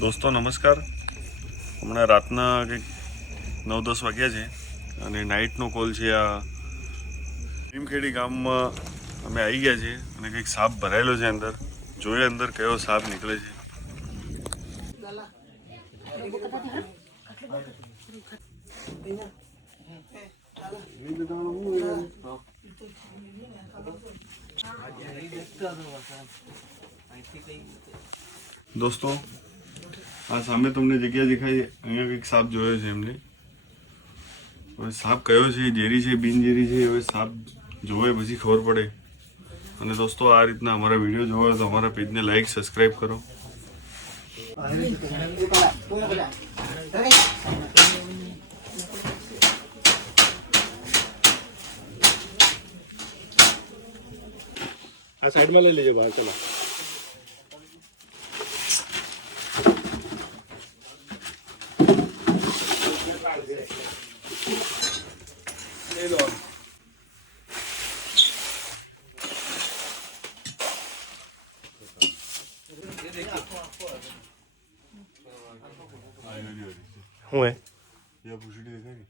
દોસ્તો નમસ્કાર. હમણાં રાતના કંઈક 9-10 વાગ્યા છે અને નાઇટનો કોલ છે. આ ભીમખેડી ગામમાં અમે આવી ગયા છીએ અને કંઈક સાપ ભરાયેલો છે અંદર. જોઈએ અંદર કયો સાપ નીકળે છે. દોસ્તો આ સામે તમને જગ્યા દેખાય, અહીંયા કંઈક સાપ જોયો છે એમને. હવે સાપ કયો છે, ઝેરી છે બિનઝેરી છે, હવે સાપ જોવે પછી ખબર પડે. અને દોસ્તો આ રીતના અમારા વિડીયો જોવા તો અમારા પેજને લાઈક સબસ્ક્રાઈબ કરો. આ સાઈડમાં લઈ લેજો બહાર. ચલો હું હે યા પૂછડી દેખાય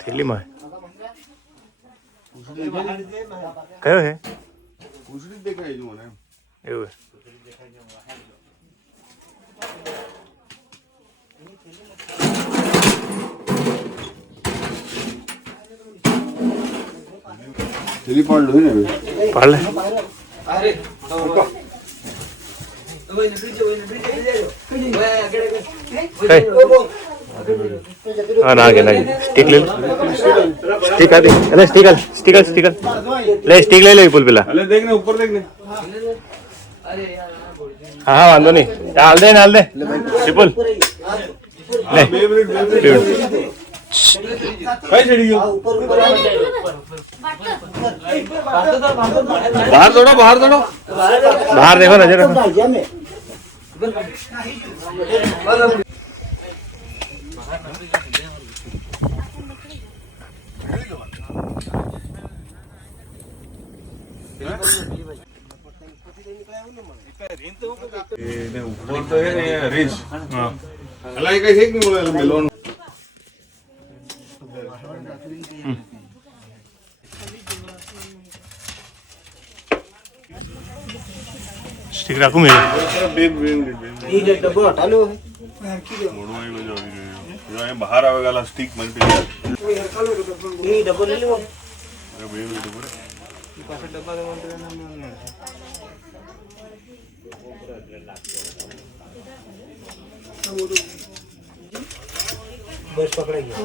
થેલીમાં કયો હે પૂછડી દેખાય જો મને એવું થેલી પાડ લો ને પાડ લે. નાગે સ્ટીક લે, સ્ટીક આદી અરે સ્ટીકર સ્ટીકર સ્ટીકર લે, સ્ટીક લઈ લે પુલ પેલા. અલે દેખ ને ઉપર દેખ ને. હા હા વાંધો નહીં, હાલ દે ને હાલ દે વિપુલ લે. કઈ ચડી ગયો? બહાર દોડો, બહાર દોડો, બહાર દેખો, નજર રાખો. ઉપર તો હે ને રીંછ. હા અલા કઈ છે કે નહીં બોલે મેલોન. સ્ટીક રાખું મેં બે મિનિટ ડબ્બો હટાલો મોડું આવી ગયો આવી બહાર આવે ગાલા સ્ટીક મને પેલી એ ડબ્બો લઈ લેવો. બે મિનિટ ઉપર પાછળ ડબ્બા લેવાનું બસ પકડાઈ ગયો.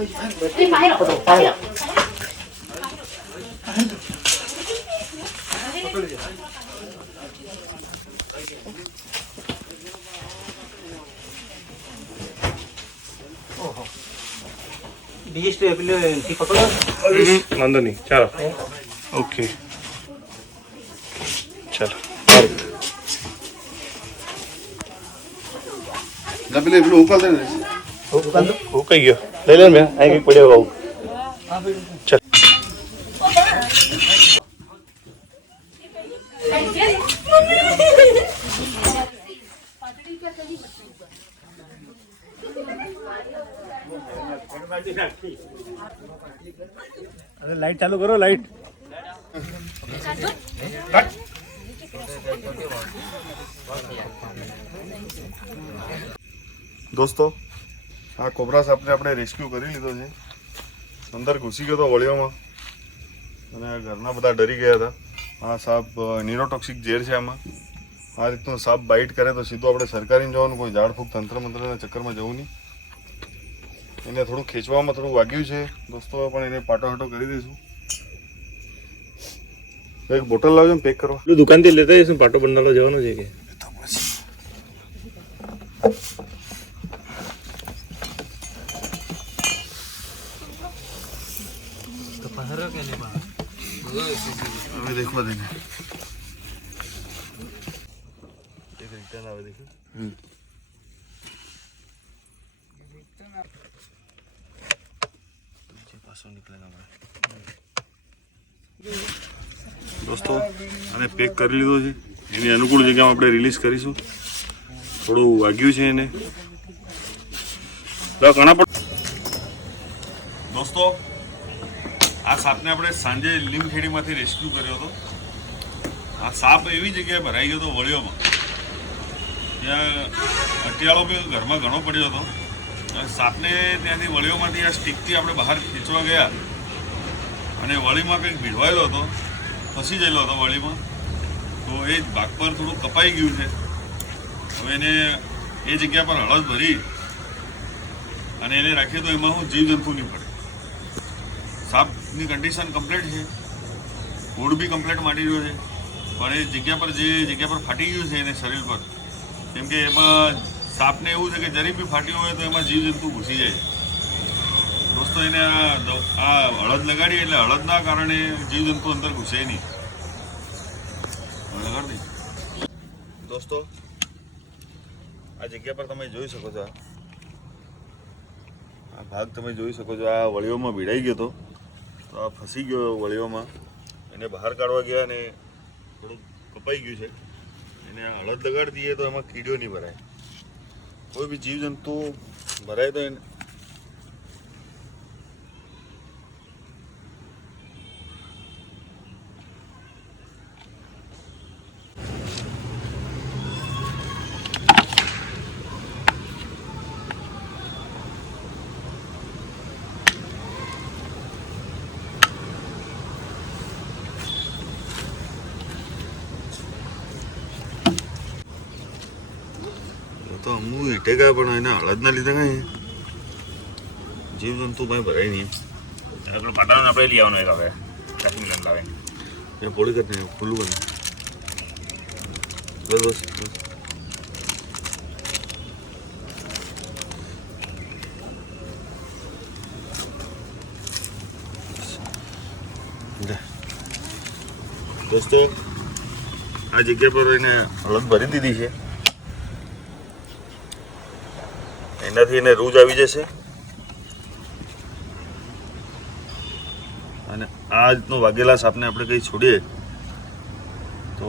પકડી જા. ઓહો ડિજિસ્ટ પેલે થી પકડો. વાંધો નહીં, ચાલો ઓકે ચાલો. પેલે પેલું ઉપાલ દે ને. હું કઈ ગયો લઈ લે મેં અહીં કંઈક પડ્યો આવું. ચાલ અરે લાઈટ ચાલુ કરો, લાઈટ. દોસ્તો આ કોબરા સાપને આપણે રેસ્ક્યુ કરી લીધો છે. અંદર ઘૂસી ગયો હતો વળિયોમાં અને ઘરના બધા ડરી ગયા હતા. આ સાપ ન્યુરોટોક્સિક ઝેર છે. આમાં આ રીતનો સાપ બાઇટ કરે તો સીધું આપણે સરકારી જવાનું, કોઈ ઝાડફૂંક તંત્ર મંત્રના ચક્કરમાં જવું નહીં. એને થોડું ખેંચવામાં થોડું વાગ્યું છે દોસ્તો, પણ એને પાટો હાટો કરી દઈશું. એક બોટલ લાવજો ને પેક કરવા. દુકાનથી લેતા જઈશું, પાટો બંધાલો જવાનો છે કે હવે દેખવા દેને. એક રિટર્ન આવે દેખો. દોસ્તો આને પેક કરી લીધો છે. એની અનુકૂળ જગ્યામાં આપણે રિલીઝ કરીશું. થોડું વાગ્યું છે એને. દોસ્તો આ સાપને આપણે સાંજે લીમખેડીમાંથી રેસ્ક્યુ કર્યો હતો. આ સાપ એવી જગ્યાએ ભરાઈ ગયો હતો વળિયોમાં, ત્યાં અટિયાળો બી ઘરમાં ઘણો પડ્યો હતો. સાપને ત્યાંથી વળિયોમાંથી આ સ્ટીકથી આપણે બહાર ખેંચવા ગયા અને વળીમાં કંઈક ભીડવાયેલો હતો, ફસી ગયેલો હતો વળીમાં. તો એ ભાગ પર થોડું કપાઈ ગયું છે. હવે એને એ જગ્યા પર હળદ ભરી અને એને રાખીએ તો એમાં હું જીવજંતુ નહીં પડે. સાપની કન્ડિશન કમ્પ્લીટ છે, ફૂડ બી કમ્પ્લીટ માંડી રહ્યો છે, પણ એ જગ્યા પર જે જગ્યા પર ફાટી ગયું છે એને શરીર પર, કેમ કે એમાં સાપને એવું છે કે જરી બી ફાટ્યું હોય તો એમાં જીવજંતુ ઘૂસી જાય. દોસ્તો એને આ હળદ લગાડી એટલે હળદના કારણે જીવજંતુ અંદર ઘૂસે નહીં. લગાડી દોસ્તો આ જગ્યા પર તમે જોઈ શકો છો, આ ભાગ તમે જોઈ શકો છો. આ વળીઓમાં ભીડાઈ ગયો હતો, તો આ ફસી ગયો વળીઓમાં. એને બહાર કાઢવા ગયા અને થોડુંક કપાઈ ગયું છે. એને હળદ લગાડી દઈએ તો એમાં કીડીઓ નહીં ભરાય. કોઈ બી જીવજંતુ ભરાય તો એને તો અમુક ઈટે ગયા, પણ એને હળદના લીધે કઈ જીવજંતુ ભાઈ ભરાય નહીં. પાટાનું આપણે લઈ આવવાનું હવે કાશ્મીર લાવે એ પોળી કરીને ખુલ્લું બને. બસ બસ દોસ્તો આ જગ્યા પર એને હળદ ભરી દીધી છે. એનાથી એને રૂજ આવી જશે અને આ રીતનો વાગેલા સાપને આપણે કંઈ છોડીએ તો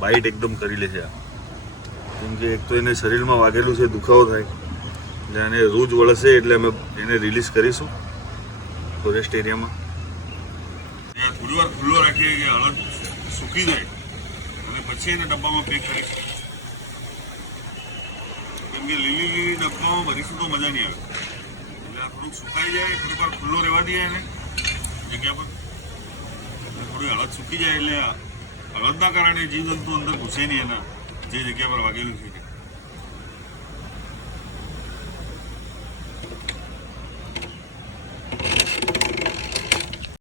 બાઇટ એકદમ કરી લે છે. કેમ કે એક તો એને શરીરમાં વાગેલું છે, દુખાવો થાય એટલે એને રૂજ વળશે એટલે અમે એને રિલીઝ કરીશું ફોરેસ્ટ એરિયામાં. થોડી વાર ખુલ્લો રાખીએ કે હળદ સૂકી જાય અને પછી એને ડબ્બામાં પેક કરીશું. કેમ કે લીલી ડબ્બામાં ભરીશું તો મજા નહીં આવે. એટલે આ થોડુંક સુકાઈ જાય, થોડીક વાર ખુલ્લો રહેવા દઈએ એને જગ્યા પર. થોડી હળદ સૂકી જાય એટલે હળદના કારણે જીવજંતુ અંદર ઘૂસે નહીં એના જે જગ્યા પર વાગેલું છે.